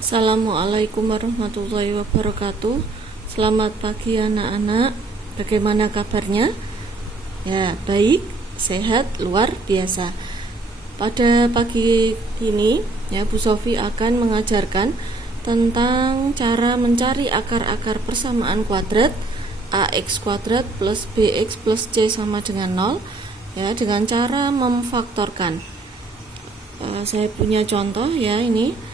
Assalamualaikum warahmatullahi wabarakatuh. Selamat pagi anak-anak. Bagaimana kabarnya? Ya, baik, sehat, luar biasa. Pada pagi ini, ya, Bu Sofi akan mengajarkan tentang cara mencari akar-akar persamaan kuadrat ax kuadrat plus bx plus c sama dengan 0, ya, dengan cara memfaktorkan. Saya punya contoh, ya, ini.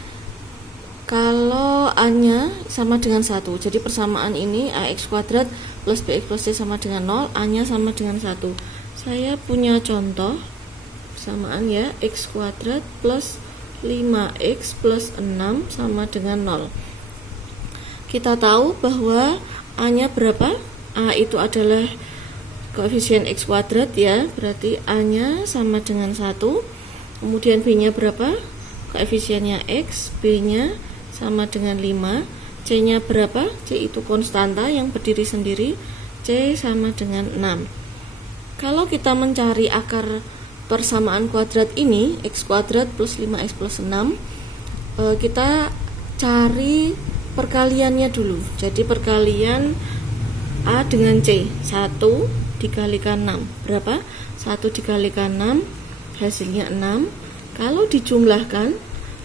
Kalau A-nya sama dengan 1, jadi persamaan ini ax kuadrat plus bx plus c sama dengan 0, A-nya sama dengan 1. Saya punya contoh persamaan, ya, x kuadrat plus 5x plus 6 sama dengan 0. Kita tahu bahwa A-nya berapa? A itu adalah koefisien x kuadrat, ya, berarti A-nya sama dengan 1. Kemudian B-nya berapa? Koefisiennya x, B-nya sama dengan 5, C-nya berapa? C itu konstanta yang berdiri sendiri, C sama dengan 6. Kalau kita mencari akar persamaan kuadrat ini, x kuadrat plus 5x plus 6, kita cari perkaliannya dulu. Jadi perkalian A dengan C, 1 dikalikan 6, berapa? 1 dikalikan 6, hasilnya 6. Kalau dijumlahkan,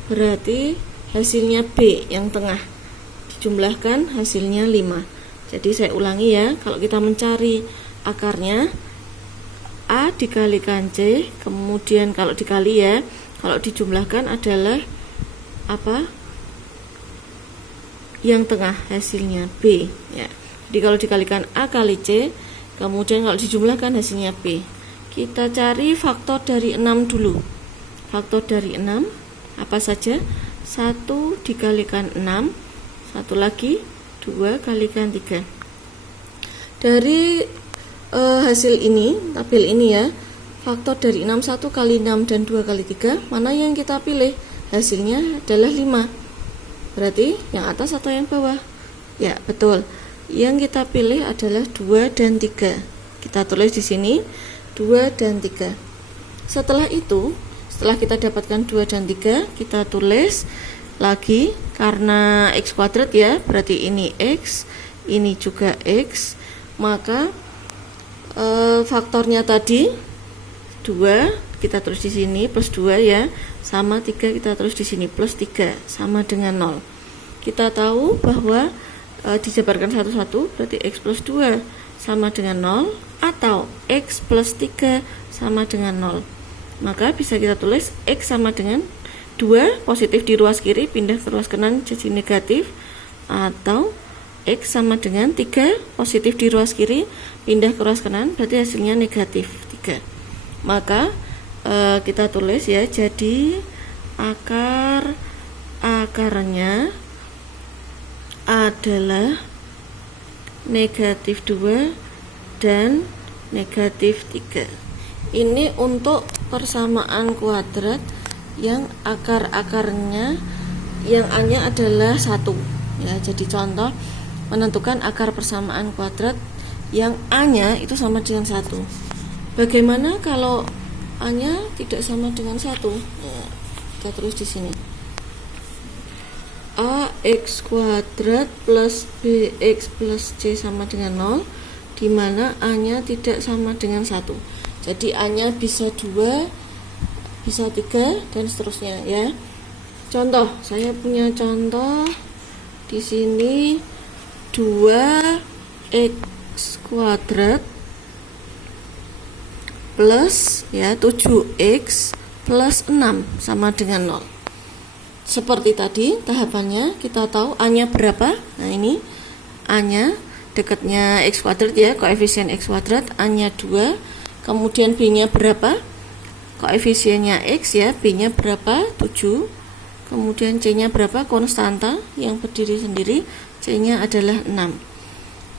berarti hasilnya B yang tengah, dijumlahkan hasilnya 5. Jadi saya ulangi, ya, kalau kita mencari akarnya, A dikalikan C, kemudian kalau dikali, ya, kalau dijumlahkan adalah apa? Yang tengah, hasilnya B, ya. Jadi kalau dikalikan A kali C, kemudian kalau dijumlahkan hasilnya B. Kita cari faktor dari 6 dulu. Faktor dari 6 apa saja? 1 dikalikan 6, satu lagi 2 kalikan 3. Dari hasil ini, tabel ini, ya, faktor dari 6, 1 kali 6 dan 2 kali 3, mana yang kita pilih? Hasilnya adalah 5. Berarti yang atas atau yang bawah? Ya, betul. Yang kita pilih adalah 2 dan 3. Kita tulis di sini 2 dan 3. Setelah itu, setelah kita dapatkan 2 dan 3, kita tulis lagi, karena x kuadrat, ya, berarti ini x, ini juga x, maka faktornya tadi 2 kita tulis di sini plus 2, ya, sama 3 kita tulis di sini plus 3 sama dengan 0. Kita tahu bahwa dijabarkan satu-satu, berarti x plus 2 sama dengan 0 atau x plus 3 sama dengan 0. Maka bisa kita tulis x sama dengan 2 positif di ruas kiri pindah ke ruas kanan jadi negatif, atau x sama dengan 3 positif di ruas kiri pindah ke ruas kanan berarti hasilnya negatif 3. Maka kita tulis, ya, jadi akarnya adalah negatif 2 dan negatif 3. Ini untuk persamaan kuadrat yang akar-akarnya yang A-nya adalah 1, ya. Jadi contoh menentukan akar persamaan kuadrat yang A-nya itu sama dengan 1. Bagaimana kalau A-nya tidak sama dengan 1? Ya, kita tulis di sini. Ax kuadrat plus bx plus c sama dengan 0, di mana A-nya tidak sama dengan 1. Jadi A-nya bisa 2, bisa 3, dan seterusnya, ya. Contoh, saya punya contoh di sini 2x kuadrat plus, ya, 7x plus 6 sama dengan 0. Seperti tadi tahapannya, kita tahu A-nya berapa. Nah, ini A-nya dekatnya x kuadrat, ya, koefisien x kuadrat, A-nya 2. Kemudian B-nya berapa? Koefisiennya x, ya, B-nya berapa? 7. Kemudian C-nya berapa? Konstanta yang berdiri sendiri, C-nya adalah 6.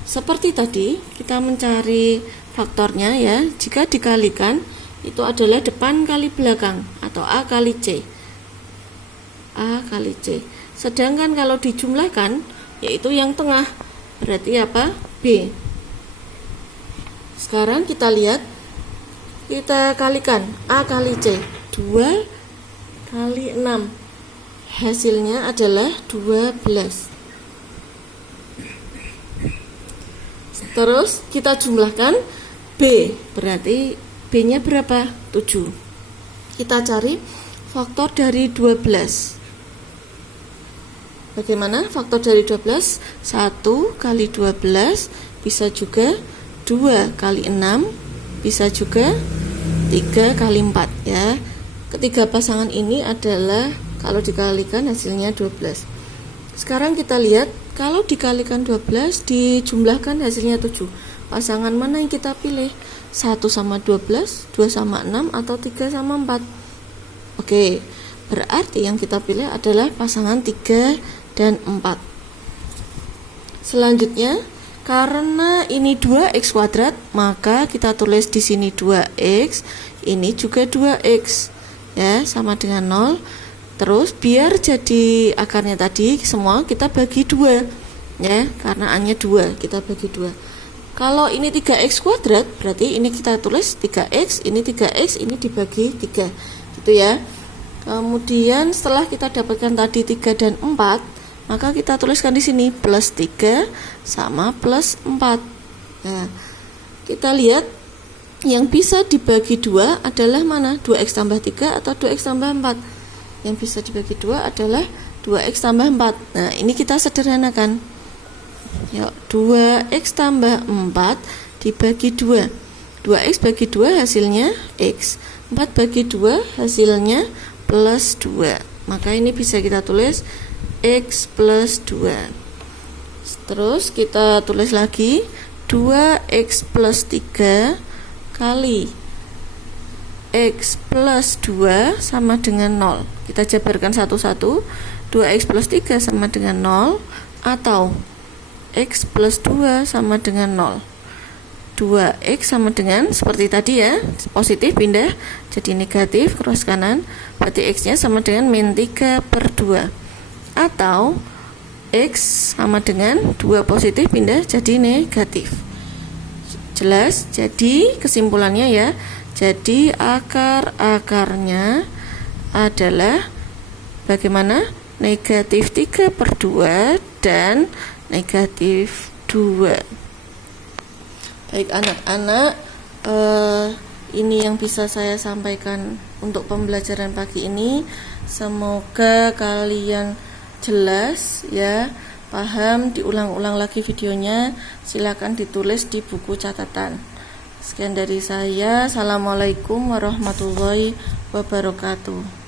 Seperti tadi, kita mencari faktornya, ya, jika dikalikan itu adalah depan kali belakang atau A kali C. A kali C. Sedangkan kalau dijumlahkan, yaitu yang tengah, berarti apa? B. Sekarang kita lihat, kita kalikan A kali C, 2 kali 6, hasilnya adalah 12. Terus kita jumlahkan B, berarti B-nya berapa? 7. Kita cari faktor dari 12. Bagaimana faktor dari 12? 1 kali 12 bisa juga 2 kali 6, bisa juga 3 kali 4 ya. Ketiga pasangan ini adalah kalau dikalikan hasilnya 12. Sekarang kita lihat kalau dikalikan 12 dijumlahkan hasilnya 7. Pasangan mana yang kita pilih? 1 sama 12, 2 sama 6 atau 3 sama 4? Oke, berarti yang kita pilih adalah pasangan 3 dan 4. Selanjutnya, karena ini 2x kuadrat, maka kita tulis di sini 2x, ini juga 2x. Ya, sama dengan 0. Terus biar jadi akarnya tadi semua kita bagi 2. Ya, karena A-nya 2, kita bagi 2. Kalau ini 3x kuadrat, berarti ini kita tulis 3x, ini 3x, ini dibagi 3. Gitu ya. Kemudian setelah kita dapatkan tadi 3 dan 4, maka kita tuliskan di sini plus 3 sama plus 4. Nah, kita lihat yang bisa dibagi 2 adalah mana? 2x tambah 3 atau 2x tambah 4? Yang bisa dibagi 2 adalah 2x tambah 4. Nah, ini kita sederhanakan. Yuk, 2x tambah 4 dibagi 2. 2x bagi 2 hasilnya x. 4 bagi 2 hasilnya plus 2. Maka ini bisa kita tulis x plus 2. Terus kita tulis lagi 2x plus 3 kali x plus 2 sama dengan 0. Kita jabarkan satu-satu. 2x plus 3 sama dengan 0 atau x plus 2 sama dengan 0. 2x sama dengan seperti tadi ya, positif pindah jadi negatif cross kanan, berarti x-nya sama dengan min 3 per 2. Atau x sama dengan 2 positif pindah jadi negatif. Jelas? Jadi kesimpulannya ya, jadi akar-akarnya adalah bagaimana? Negatif 3 per 2 dan negatif 2. Baik anak-anak, ini yang bisa saya sampaikan untuk pembelajaran pagi ini. Semoga kalian jelas ya, paham. Diulang-ulang lagi videonya, silakan ditulis di buku catatan. Sekian dari saya. Assalamualaikum warahmatullahi wabarakatuh.